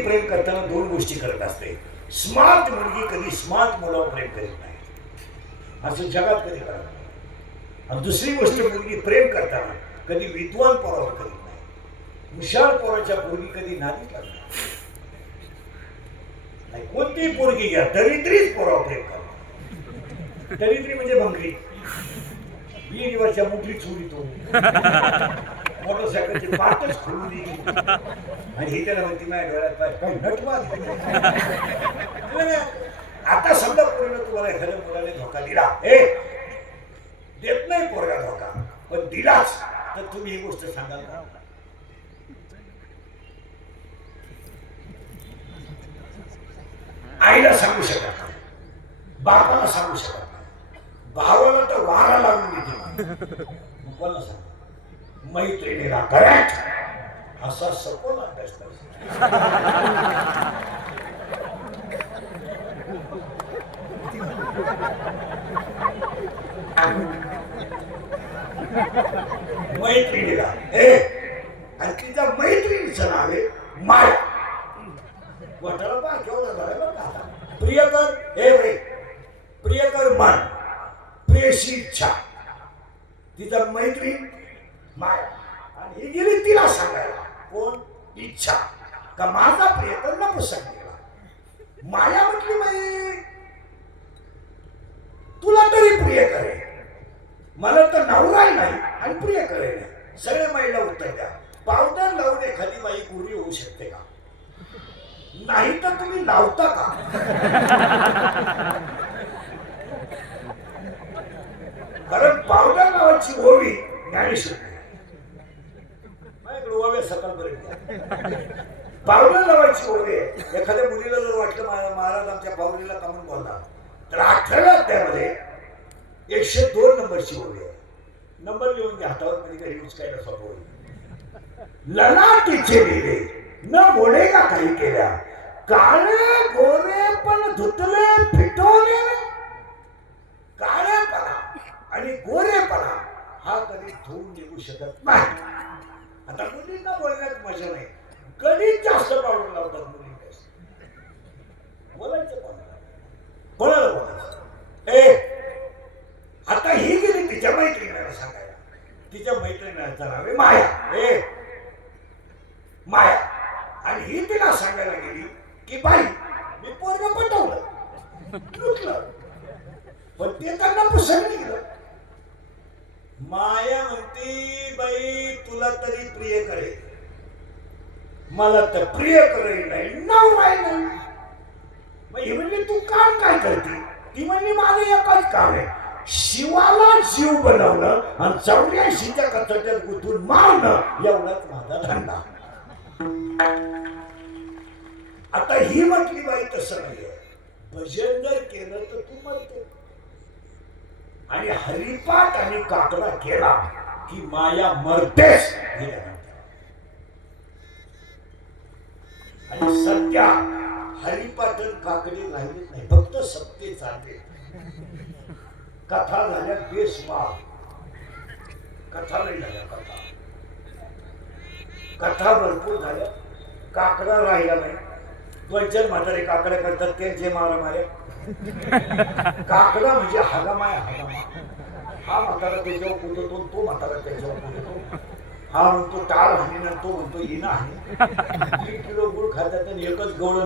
मुलगी प्रेम करताना दोन गोष्टी करत असते. स्मार्ट मुलगी कधी स्मार्ट मुलावर प्रेम करीत नाही, असं जगात कधी करत नाही. आणि दुसरी गोष्ट, मुलगी प्रेम करताना कधी विद्वान पोरावर करीत नाही. हुशार पोराच्या पोरगी कधी नादी करणार नाही. कोणतीही पोरगी घ्या, दरिद्रीच पोरावर प्रेम करणार. दरिद्री म्हणजे भंगरी, 20 वर्षा मोठी चोरी तो मोटरसायकलची पार्टच खोलून दिली आणि हे त्याला म्हणती माझ्या डोळ्यात काही नटवाद. आता समजा पोरीनं तुम्हाला एखाद्या मुलाने धोका दिला, देत नाही पोरगा धोका, पण दिलाच, तर तुम्ही ही गोष्ट सांगाल का? आईला सांगू शकत नाही, बापाला सांगू शकत नाही, भावाला तर वारा लागून देते. कोणाला सांग? मैत्रिणीला करेक्ट असा सखोल अभ्यास करतो. मैत्रिणीला आणि तिच्या मैत्रिणीचं नाव आहे माया. वाटायला पहा केवढं झालं बरं का. प्रियकर प्रियकर मन, प्रेयसी इच्छा, तिचा मैत्रीण माया. आणि ही गेली तिला सांगायला, कोण? इच्छा, का माझा प्रियकर नपुसक गेला. माया म्हटली बाई तुला तरी प्रिय करे, मला तर नवराही नाही आणि प्रिय करे नाही. सगळे महिला उत्तर द्या. पावडर लावून एखादी बाई गोरी होऊ शकते का? नाही तर तुम्ही लावता का? कारण पावडर लावायची ओवी ज्ञानेश्वर ओव्या सकाळपर्यंत पावडर लावायची ओवी. एखाद्या मुलीला जर वाटलं महाराज आमच्या पावडरीला कामून बोलला, तर 18व्या अध्यायामध्ये 102 नंबरची ओवी आहे. नंबर लिहून घ्या हातावर, कधी काही यूज करायला सोपं होईल. ललाटीचे लिहिले न बोले का काही केल्या, काळे गोरे पण धुतले फिटवले. काळेपणा आणि गोरेपणा हा कधी धुवून निघू शकत नाही. आता मुलींना बोलण्यात मजा नाही, कधीच जास्त पावडर लावतात मुली. बोलायचं कोणाला बोलायचं? आता ही गेली तिच्या मैत्रिणीला सांगायला. तिच्या मैत्रिणीचं नाव आहे माया. माया. आणि ही तिला सांगायला गेली की बाई मी पोरगं पटवलं, लुटलं, पण ते त्यांना पसंत नाही केलं. माया म्हणती बाई तुला तरी प्रिय करे, मला तर प्रिय करे नाही, नवरा नाही. मग ही म्हणली तू काम काय करते? ती म्हणली माझं एकच काम आहे, शिवाला जीव बनवणं आणि 84च्या कचऱ्यात गुंतून मारणं, एवढाच माझा धंदा. आता ही म्हटली बाई तसं नाहीये, भजन जर केलं तर तू मरते, आणि हरिपाठ आणि काकडा केला की माया मरतेस. आणि सध्या हरिपाठ काकडी राहिलीच नाही, फक्त सत्य चालते. कथा झाल्या बेसमार, कथा नाही झाल्या, कथा भरपूर झाल्या, काकडा राहिला नाही. 2-4 म्हातारे काकड्या करतात त्यांचे मारामाऱ्या. काकडा म्हणजे हागामाय हागामा. हा म्हातारा त्याच्यावर कुदतो, तो म्हातारा त्याच्यावर कुदतो. हा म्हणतो टाळ हानी, तो म्हणतो येणं हानी. 1 किलो गुळ खातात आणि एकच गवळ